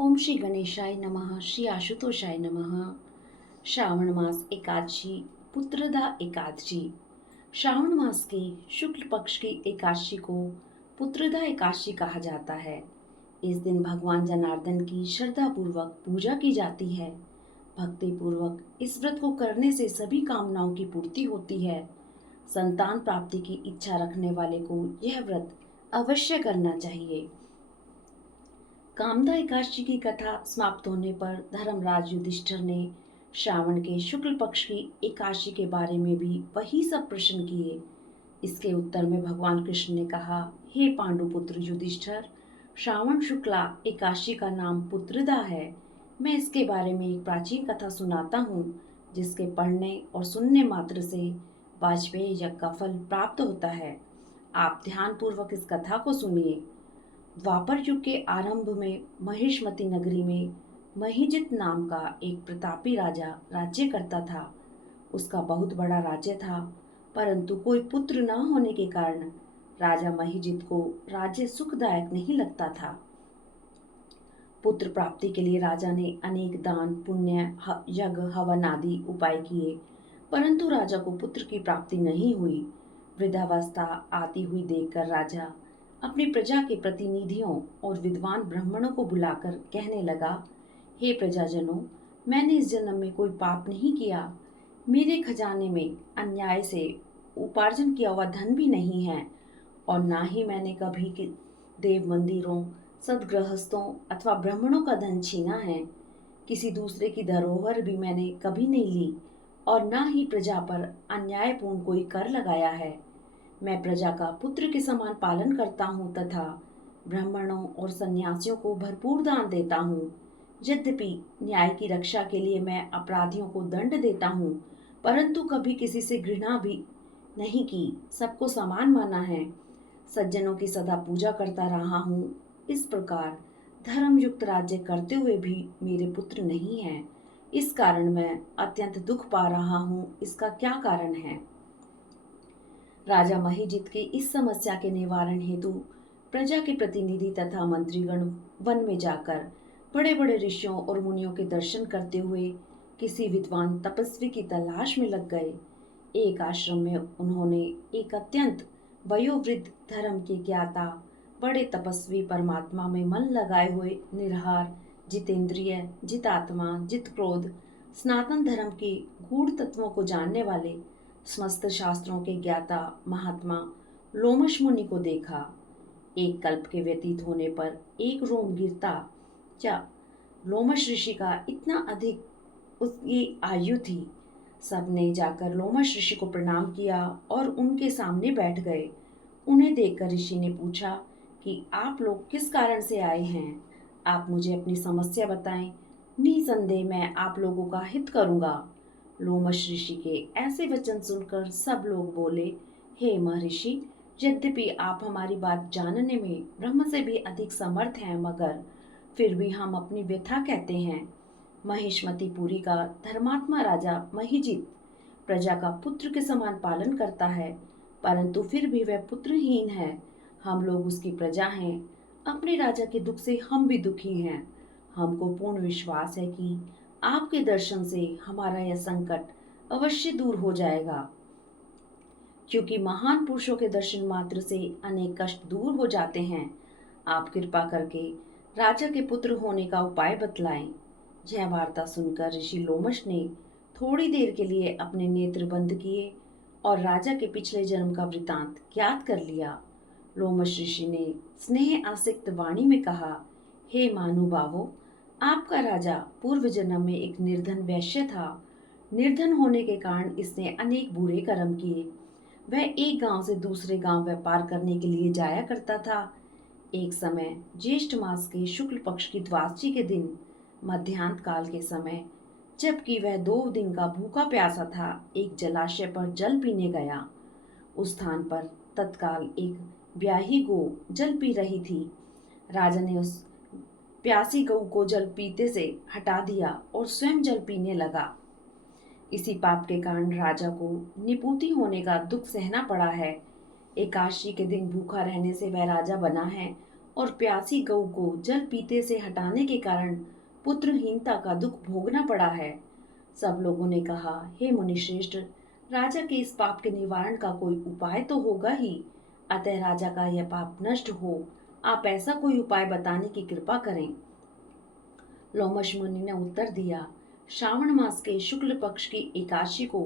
ओम श्री गणेशाय नमः। श्री आशुतोषाय नमः। श्रावण मास एकादशी, पुत्रदा एकादशी। श्रावण मास की शुक्ल पक्ष की एकादशी को पुत्रदा एकादशी कहा जाता है। इस दिन भगवान जनार्दन की श्रद्धा पूर्वक पूजा की जाती है। भक्ति पूर्वक इस व्रत को करने से सभी कामनाओं की पूर्ति होती है। संतान प्राप्ति की इच्छा रखने वाले को यह व्रत अवश्य करना चाहिए। कामदा एकादशी की कथा समाप्त होने पर धर्मराज युधिष्ठिर ने श्रावण के शुक्ल पक्ष की एकादशी के बारे में भी वही सब प्रश्न किए। इसके उत्तर में भगवान कृष्ण ने कहा, हे पांडुपुत्र युधिष्ठिर, श्रावण शुक्ला एकादशी का नाम पुत्रदा है। मैं इसके बारे में एक प्राचीन कथा सुनाता हूँ, जिसके पढ़ने और सुनने मात्र से वाजपेयी यज्ञ का फल प्राप्त होता है। आप ध्यान पूर्वक इस कथा को सुनिए। द्वापर युग के आरंभ में महिष्मती नगरी में महीजित नाम का एक प्रतापी राजा राज्य करता था। उसका बहुत बड़ा राज्य था, परंतु कोई पुत्र न होने के कारण राजा महीजित को राज्य सुखदायक नहीं लगता था। पुत्र प्राप्ति के लिए राजा ने अनेक दान, पुण्य, यज्ञ, हवन आदि उपाय किए, परंतु राजा को पुत्र की प्राप्ति नहीं हुई। वृद्धावस्था आती हुई देखकर राजा अपनी प्रजा के प्रतिनिधियों और विद्वान ब्राह्मणों को बुलाकर कहने लगा, हे प्रजाजनों, मैंने इस जन्म में कोई पाप नहीं किया। मेरे खजाने में अन्याय से उपार्जन किया हुआ धन भी नहीं है, और ना ही मैंने कभी देव मंदिरों, सदगृहस्थों अथवा ब्राह्मणों का धन छीना है। किसी दूसरे की धरोहर भी मैंने कभी नहीं ली, और ना ही प्रजा पर अन्यायपूर्ण कोई कर लगाया है। मैं प्रजा का पुत्र के समान पालन करता हूँ तथा ब्राह्मणों और सन्यासियों को भरपूर दान देता हूँ। यद्यपि न्याय की रक्षा के लिए मैं अपराधियों को दंड देता हूँ, परंतु कभी किसी से घृणा भी नहीं की, सबको समान माना है। सज्जनों की सदा पूजा करता रहा हूँ। इस प्रकार धर्मयुक्त राज्य करते हुए भी मेरे पुत्र नहीं हैं। इस कारण मैं अत्यंत दुख पा रहा हूँ। इसका क्या कारण है? राजा महीजित की इस समस्या के निवारण हेतु प्रजा के प्रतिनिधि तथा मंत्रीगण वन में जाकर बड़े बड़े ऋषियों और मुनियों के दर्शन करते हुए किसी विद्वान तपस्वी की तलाश में लग गए। एक आश्रम में उन्होंने एक अत्यंत वयोवृद्ध धर्म के ज्ञाता, बड़े तपस्वी, परमात्मा में मन लगाए हुए, निर्हार, जितेंद्रिय, जितात्मा, जित क्रोध, सनातन धर्म के गूढ़ तत्वों को जानने वाले, समस्त शास्त्रों के ज्ञाता महात्मा लोमश मुनि को देखा। एक कल्प के व्यतीत होने पर एक रोम गिरता क्या लोमश ऋषि का इतना अधिक उसकी आयु थी। सबने जाकर लोमश ऋषि को प्रणाम किया और उनके सामने बैठ गए। उन्हें देखकर ऋषि ने पूछा कि आप लोग किस कारण से आए हैं? आप मुझे अपनी समस्या बताएं। निसंदेह मैं आप लोगों का हित करूंगा। लोमश ऋषि के ऐसे वचन सुनकर सब लोग बोले, हे महर्षि, यद्यपि आप हमारी बात जानने में ब्रह्म से भी अधिक समर्थ हैं, मगर फिर भी हम अपनी व्यथा कहते हैं। महिष्मतीपुरी का धर्मात्मा राजा महीजित प्रजा का पुत्र के समान पालन करता है, परंतु फिर भी वह पुत्रहीन है। हम लोग उसकी प्रजा हैं। अपने राजा के दुख से हम भी दुखी हैं। हमको पूर्ण विश्वास है कि आपके दर्शन से हमारा यह संकट अवश्य दूर हो जाएगा, क्योंकि महान पुरुषों के दर्शन मात्र से अनेक कष्ट दूर हो जाते हैं। आप कृपा करके राजा के पुत्र होने का उपाय बतलाएं। यह वार्ता सुनकर ऋषि लोमश ने थोड़ी देर के लिए अपने नेत्र बंद किए और राजा के पिछले जन्म का वृतांत ज्ञात कर लिया। लोमश ऋषि ने स्नेह आसक्त वाणी में कहा, हे महानुभावों, आपका राजा पूर्व जन्म में एक निर्धन वैश्य था। निर्धन होने के कारण इसने अनेक बुरे कर्म किए। वह एक गांव से दूसरे गांव व्यापार करने के लिए जाया करता था। एक समय ज्येष्ठ मास के शुक्ल पक्ष की द्वादशी के दिन मध्याह्न काल के समय, जबकि वह 2 दिन का भूखा प्यासा था, एक जलाशय पर जल पीने गया। उस स्थान पर तत्काल एक ब्याही गौ जल पी रही थी। राजा ने उस प्यासी गऊ को जल पीते से हटा दिया और स्वयं जल पीने लगा। इसी पाप के कारण राजा को निपुति होने का दुख सहना पड़ा है। एकादशी के दिन भूखा रहने से वह राजा बना है और प्यासी गऊ को जल पीते से हटाने के कारण पुत्रहीनता का दुख भोगना पड़ा है। सब लोगों ने कहा, हे मुनिश्रेष्ठ, राजा के इस पाप के निवारण का कोई उपाय तो होगा ही। अतः राजा का यह पाप नष्ट हो, आप ऐसा कोई उपाय बताने की कृपा करें। लोमश मुनि ने उत्तर दिया, श्रावण मास के शुक्ल पक्ष की एकादशी को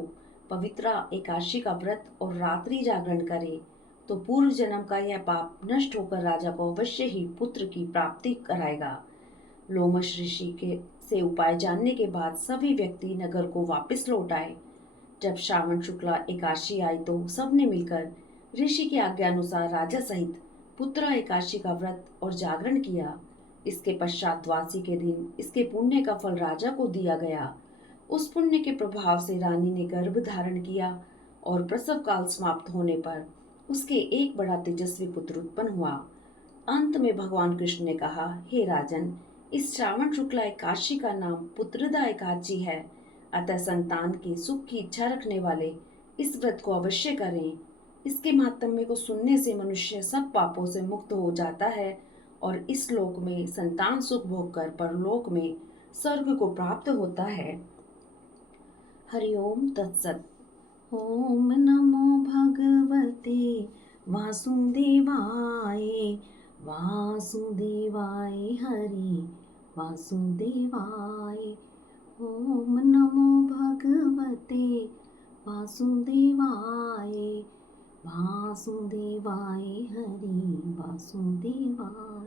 पवित्रा एकादशी का व्रत और रात्रि जागरण करे तो पूर्व जन्म का यह पाप नष्ट होकर राजा को अवश्य ही पुत्र की प्राप्ति कराएगा। लोमश ऋषि के से उपाय जानने के बाद सभी व्यक्ति नगर को वापस लौट आए। जब श्रावण शुक्ला एकादशी आई तो सबने मिलकर ऋषि की आज्ञा अनुसार राजा सहित पुत्रा एकादशी का व्रत और जागरण किया। इसके पश्चात द्वादशी के दिन इसके पुण्य का फल राजा को दिया गया। उस पुण्य के प्रभाव से रानी ने गर्भ धारण किया और प्रसव काल समाप्त होने पर उसके एक बड़ा तेजस्वी पुत्र उत्पन्न हुआ। अंत में भगवान कृष्ण ने कहा, हे राजन, इस श्रावण शुक्ला एकादशी का नाम पुत्रदा एकादशी है। अतः संतान के सुख की इच्छा रखने वाले इस व्रत को अवश्य करें। इसके महात्म्य को सुनने से मनुष्य सब पापों से मुक्त हो जाता है और इस लोक में संतान सुख भोग कर परलोक में स्वर्ग को प्राप्त होता है। हरिओम तत्सत। ओम नमो भगवते वासुदेवाय। वासुदेवाय हरि वासुदेवाय। ओम नमो भगवते वासुदेवाय। वासुदेवाय हरि वासुदेवाय।